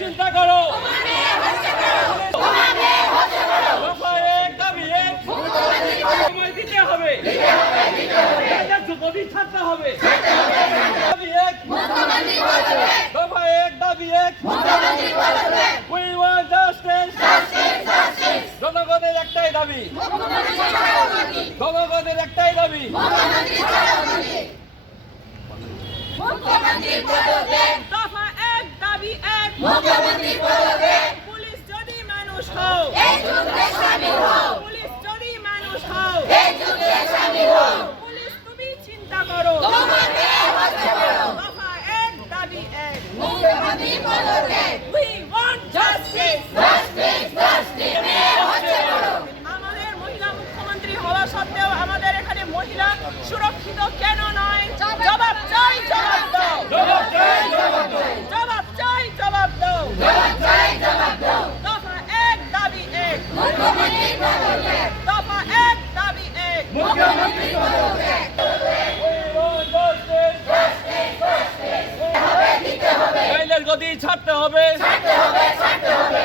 চিন্তা করো দফা এক দাবি এক সময় দিতে হবে গদি ছাড়তে হবে দাবি এক দফা এক দাবি এক We want justice জনগণের একটাই দাবি জনগণের একটাই দাবি দফা এক দাবি এক পুলিশ যদি মানুষ হও পুলিশ যদি মানুষ হও পুলিশ তুমি চিন্তা করো দফা এক দাবি এক We want justice. আমাদের মহিলা মুখ্যমন্ত্রী হওয়া সত্ত্বেও আমাদের এখানে মহিলা সুরক্ষিত কেন নয় জবাব চাই জবাব দাও জবাব চাই জবাব দাও জবাব চাই জবাব দাও দফা এক দাবি এক দফা এক দাবি এক মুখ্যমন্ত্রী জেলের গদি ছাড়তে হবে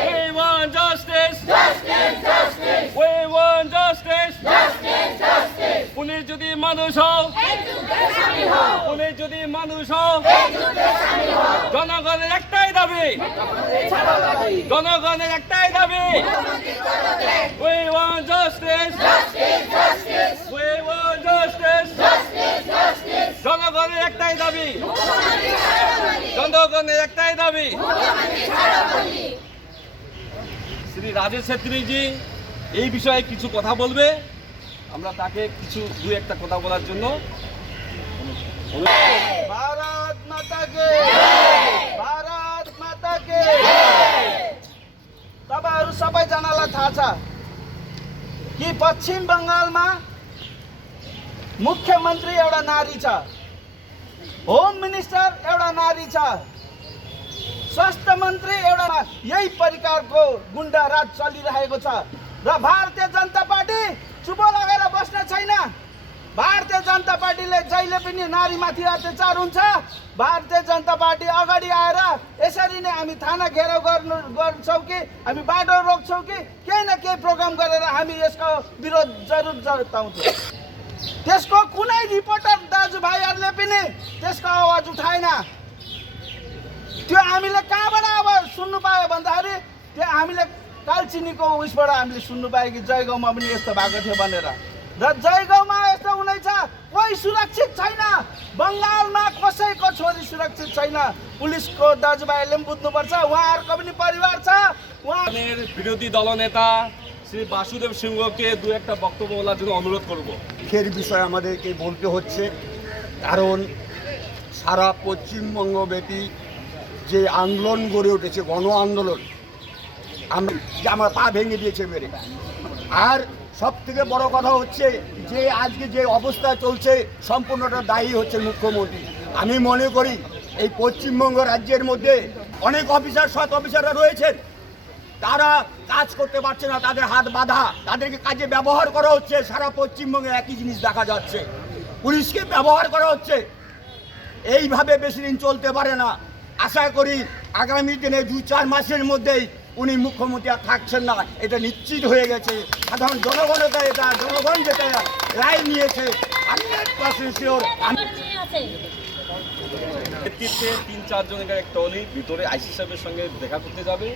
We want justice We want justice police যদি মানুষ হও পুলিশ যদি মানুষ হও জনগণের একটাই দাবি জনগণের একটাই দাবি We want justice We want justice জনগণের একটাই দাবি জনগণের একটাই দাবি শ্রী রাজেশ ছেত্রীজি এই বিষয়ে কিছু কথা বলবে আমরা তাকে কিছু দু একটা কথা বলার জন্য भारत माता के भारत माता के तपाईहरु सबैजनालाई थाहा छ कि पश्चिम बंगालमा मुख्यमन्त्री एउटा नारी छ होम मिनिस्टर एउटा नारी छ स्वास्थ्य मन्त्री एउटा यही प्रकारको गुण्डा राज चलिरहेको छ र भारतीय जनता पार्टी चुपो लगाएर बस्ने छैन भारतीय जनता पार्टीले जहिले पनि नारीमाथि अत्याचार हुन्छ भारतीय जनता पार्टी अगाडि आएर यसरी नै हामी थाना घेराउ गर्छौँ कि हामी बाटो रोक्छौँ कि केही न केही प्रोग्राम गरेर हामी यसको विरोध जरुर जताउँछौँ त्यसको कुनै रिपोर्टर दाजुभाइहरूले पनि त्यसको आवाज उठाएन त्यो हामीले कहाँबाट अब सुन्नु पायो भन्दाखेरि त्यो हामीले कालचिनीको उयसबाट हामीले सुन्नु पायो कि जयगाउँमा पनि यस्तो भएको थियो भनेर र जयगाउँमा यस्तो हुँदैछ कोही सुरक्षित छैन बङ्गालमा कसैको छोरी सुरक्षित छैन पुलिसको दाजुभाइहरूले पनि बुझ्नुपर्छ उहाँहरूको पनि परिवार छ उहाँ বিরোধী দলনেতা শ্রী বাসুদেব সিংহকে দু একটা বক্তব্য বলার জন্য অনুরোধ করব দুঃখের বিষয় আমাদেরকে বলতে হচ্ছে কারণ সারা পশ্চিমবঙ্গব্যাপী যে আন্দোলন গড়ে উঠেছে গণ আন্দোলন আমার পা ভেঙে দিয়েছে মেরে আর সব থেকে বড় কথা হচ্ছে যে আজকে যে অবস্থা চলছে সম্পূর্ণটা দায়ী হচ্ছে মুখ্যমন্ত্রী আমি মনে করি এই পশ্চিমবঙ্গ রাজ্যের মধ্যে অনেক অফিসার সৎ অফিসাররা রয়েছেন তারা কাজ করতে পারছে না তাদের হাত বাঁধা তাদেরকে কাজে ব্যবহার করা হচ্ছে সারা পশ্চিমবঙ্গে একই জিনিস দেখা যাচ্ছে পুলিশকে ব্যবহার করা হচ্ছে এইভাবে বেশি দিন চলতে পারে না আশা করি আগামী দিনে 2-4 মাসের মধ্যেই উনি মুখ্যমন্ত্রী আর থাকছেন না এটা নিশ্চিত হয়ে গেছে সাধারণ জনগণতা এটা জনগণ যেটা রায় নিয়েছে 100% শিওর নেতৃত্বে 3-4 জনের একটা টলি ভিতরে আইসি সাহেবের সঙ্গে দেখা করতে যাবে